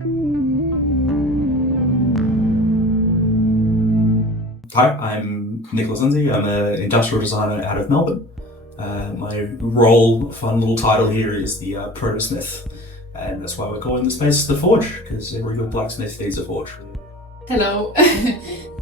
Hi, I'm Nicholas Lindsay. I'm an industrial designer out of Melbourne. My role, fun little title here, is the protosmith, and that's why we're calling the space the Forge, because every good blacksmith needs a forge. Hello,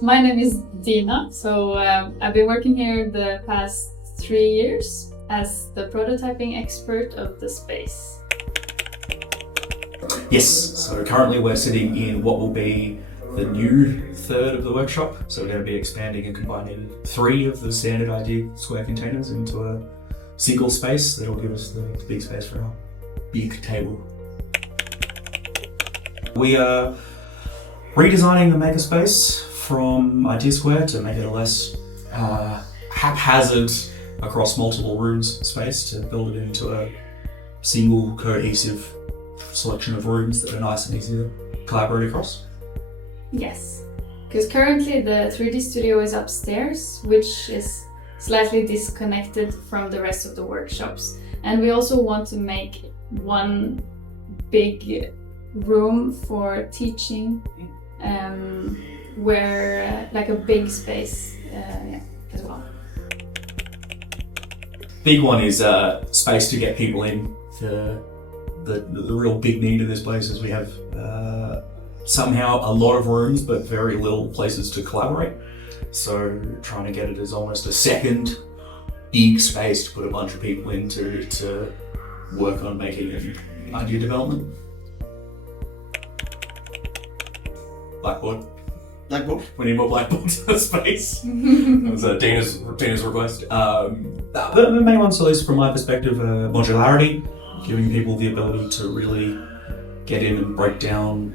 my name is Dina. So I've been working here the past 3 years as the prototyping expert of the space. Yes, so currently we're sitting in what will be the new third of the workshop. So we're going to be expanding and combining 3 of the standard IdeaSquare containers into a single space that'll give us the big space for our big table. We are redesigning the makerspace from IdeaSquare to make it a less haphazard across multiple rooms space, to build it into a single cohesive selection of rooms that are nice and easy to collaborate across. Yes, because currently the 3D studio is upstairs, which is slightly disconnected from the rest of the workshops. And we also want to make one big room for teaching, where like a big space as well. Big one is space to get people in. The real big need of this place is we have somehow a lot of rooms but very little places to collaborate. So trying to get it as almost a second big space to put a bunch of people in to work on making an idea development. Blackboard. We need more blackboards in the space. That was Dina's request. The main ones, at least from my perspective, are modularity, giving people the ability to really get in and break down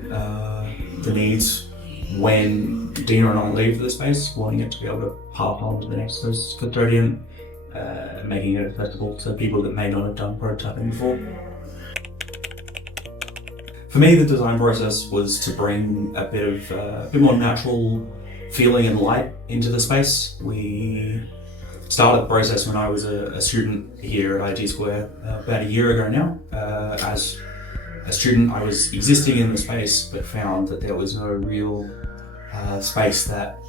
the needs when Dina and I leave the space, wanting it to be able to pass on to the next custodian, making it accessible to people that may not have done prototyping before. For me, the design process was to bring a bit more natural feeling and light into the space. We started the process when I was a student here at IdeaSquare about a year ago now. As a student, I was existing in the space, but found that there was no real space that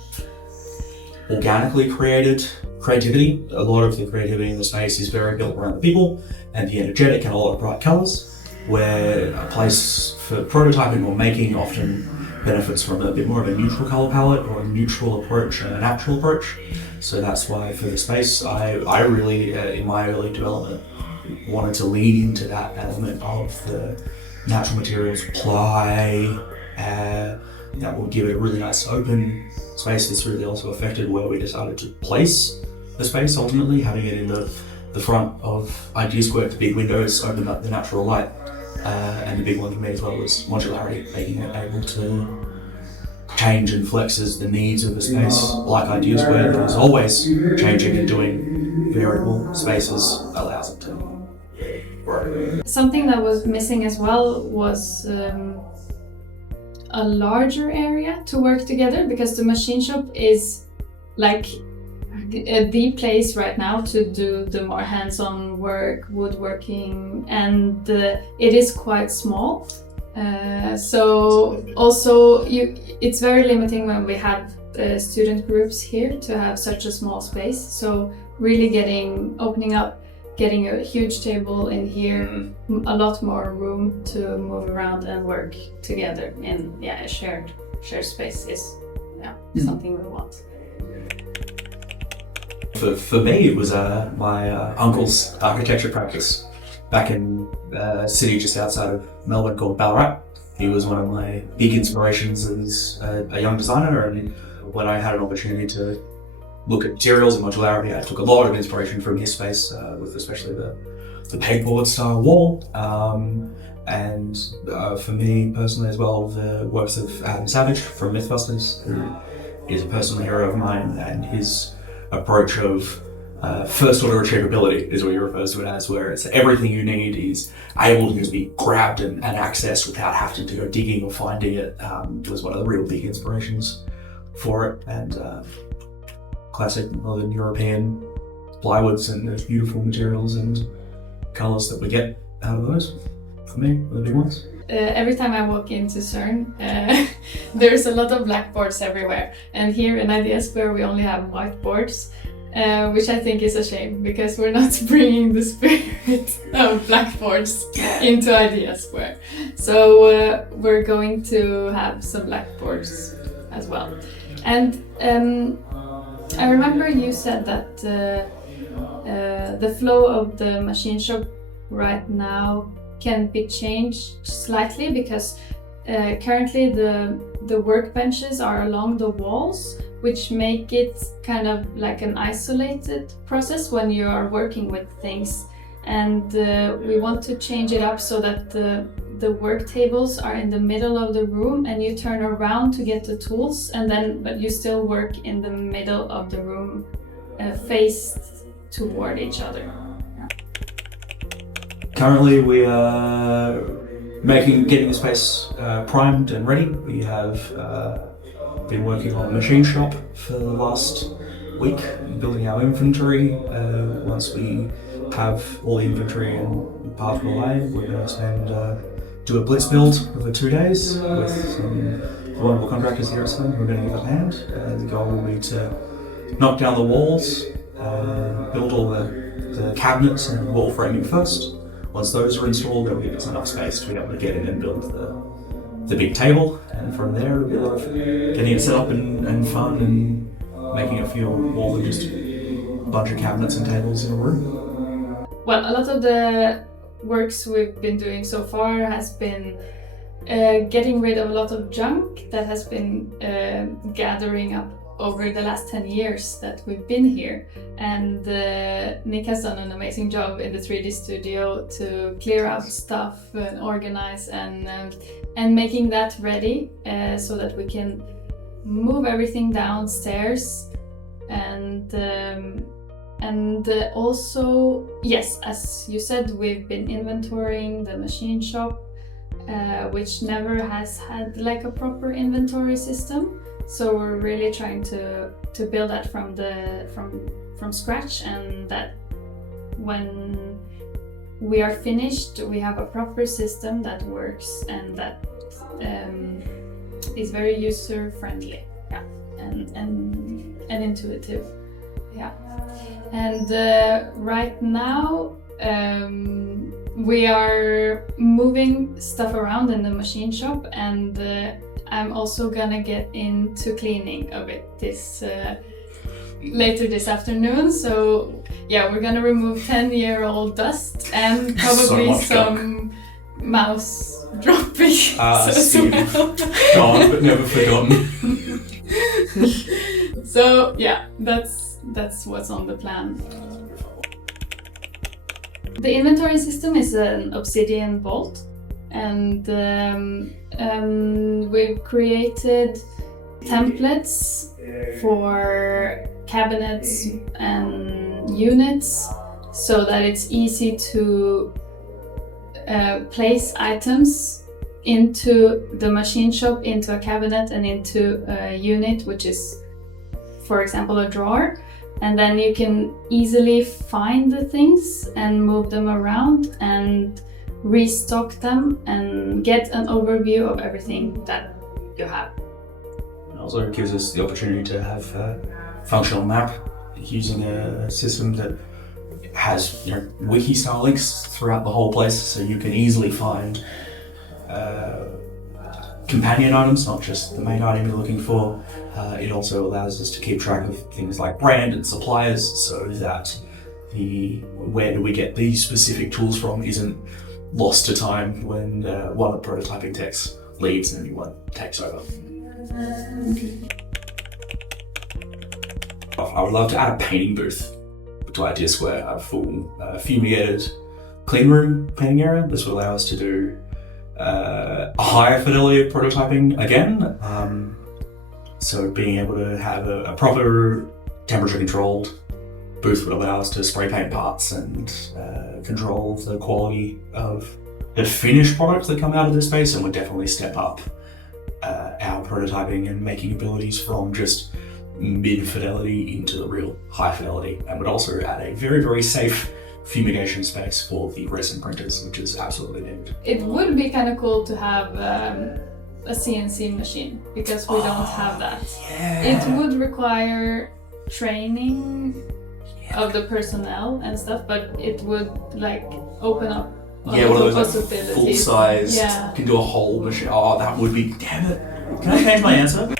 organically created creativity. A lot of the creativity in the space is very built around the people and the energetic and a lot of bright colours, where a place for prototyping or making often benefits from a bit more of a neutral colour palette or a neutral approach and a natural approach. So that's why for the space, I really, in my early development, wanted to lean into that element of the natural materials, ply, that will give it a really nice open space. That's really also affected where we decided to place the space, ultimately, having it in the front of IdeaSquare, the big windows open up the natural light. And the big one for me as well was modularity, making it able to change and flex as the needs of the space, like IdeaSquare that is always changing and doing variable spaces, allows it to work. Something that was missing as well was a larger area to work together, because the machine shop is like the place right now to do the more hands-on work, woodworking, and it is quite small. So also it's very limiting when we have student groups here to have such a small space. So really opening up, getting a huge table in here, a lot more room to move around and work together in a shared space is something we want. For me, it was my uncle's architecture practice back in a city just outside of Melbourne called Ballarat. He was one of my big inspirations as a young designer, and when I had an opportunity to look at materials and modularity, I took a lot of inspiration from his space, with especially the pegboard style wall. And for me personally as well, the works of Adam Savage from Mythbusters, who is a personal hero of mine, and his approach of first order achievability is what he refers to it as, where it's everything you need is able to just be grabbed and accessed without having to go digging or finding it. Was one of the real big inspirations for it, and classic Northern European plywoods and those beautiful materials and colours that we get out of those, for me, are the big ones. every time I walk into CERN, there's a lot of blackboards everywhere. And here in IdeaSquare we only have whiteboards, which I think is a shame because we're not bringing the spirit of blackboards into IdeaSquare. So we're going to have some blackboards as well. And I remember you said that the flow of the machine shop right now can be changed slightly because currently the workbenches are along the walls, which make it kind of like an isolated process when you are working with things. And we want to change it up so that the work tables are in the middle of the room and you turn around to get the tools, and then but you still work in the middle of the room, faced toward each other. Currently we are getting the space primed and ready. We have been working on the machine shop for the last week, building our inventory. Once we have all the inventory and parts aligned, we're going to do a blitz build over 2 days with some wonderful contractors here at CERN who are going to give a hand. The goal will be to knock down the walls, build all the cabinets and wall framing first. Once those are installed, they'll give us enough space to be able to get in and build the big table, and from there it'll be a lot of getting it set up and fun and making it feel more than just a bunch of cabinets and tables in a room. Well, a lot of the works we've been doing so far has been getting rid of a lot of junk that has been gathering up over the last 10 years that we've been here. And Nick has done an amazing job in the 3D studio to clear out stuff and organize and making that ready so that we can move everything downstairs. And also, yes, as you said, we've been inventorying the machine shop, which never has had like a proper inventory system. So we're really trying to build that from scratch, and that when we are finished, we have a proper system that works and that is very user friendly, yeah, and intuitive, yeah. And right now we are moving stuff around in the machine shop, and I'm also gonna get into cleaning a bit later this afternoon. So yeah, we're gonna remove 10-year-old dust and probably some mouse droppings as well. Gone but never forgotten. So yeah, that's what's on the plan. The inventory system is an obsidian bolt, and we've created templates for cabinets and units so that it's easy to place items into the machine shop, into a cabinet and into a unit, which is, for example, a drawer. And then you can easily find the things and move them around and restock them and get an overview of everything that you have. It also gives us the opportunity to have a functional map using a system that has wiki style links throughout the whole place, so you can easily find companion items, not just the main item you're looking for. It also allows us to keep track of things like brand and suppliers, so that where do we get these specific tools from isn't lost to time when one of the prototyping techs leaves and a new one takes over. I would love to add a painting booth to IdeaSquare, a full fumigated clean room painting area. This would allow us to do a higher fidelity prototyping again. So being able to have a proper temperature controlled booth would allow us to spray paint parts and control the quality of the finished products that come out of this space, and would definitely step up our prototyping and making abilities from just mid fidelity into the real high fidelity, and would also add a very, very safe fumigation space for the resin printers, which is absolutely needed. It would be kind of cool to have a CNC machine, because we don't have that. Yeah. It would require training of the personnel and stuff, but it would like open up Yeah, one of those like, possibilities. full size, Yeah. can do a whole machine. Oh, that would be, damn it. Can I change my answer?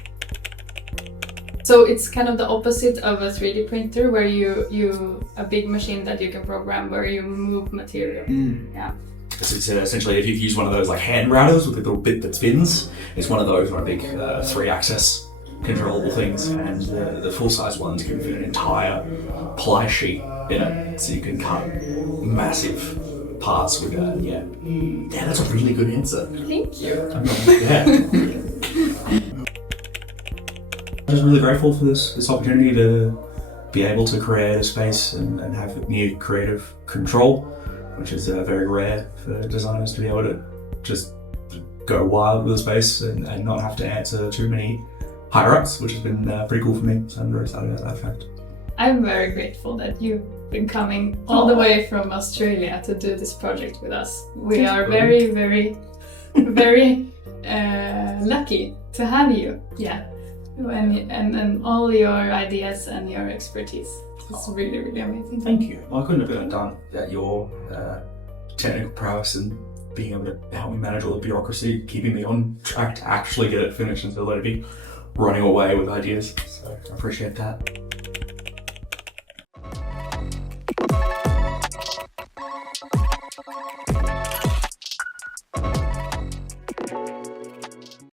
So it's kind of the opposite of a 3D printer, where you a big machine that you can program, where you move material. Yeah. It's essentially, if you've used one of those like hand routers with a little bit that spins, it's one of those on a big 3-axis controllable things, and the full-size ones can fit an entire ply sheet in it, so you can cut massive parts with that. Yeah, that's a really good answer. Thank you. I'm just really grateful for this opportunity to be able to create a space and have new creative control, which is very rare for designers to be able to just go wild with a space and not have to answer too many higher-ups, which has been pretty cool for me. So I'm very excited about that fact. I'm very grateful that you've been coming all the way from Australia to do this project with us. We are very, very, very lucky to have you. Yeah. And all your ideas and your expertise. It's really, really amazing. Thank you. I couldn't have been done without your technical prowess and being able to help me manage all the bureaucracy, keeping me on track to actually get it finished instead of letting me running away with ideas. So I appreciate that.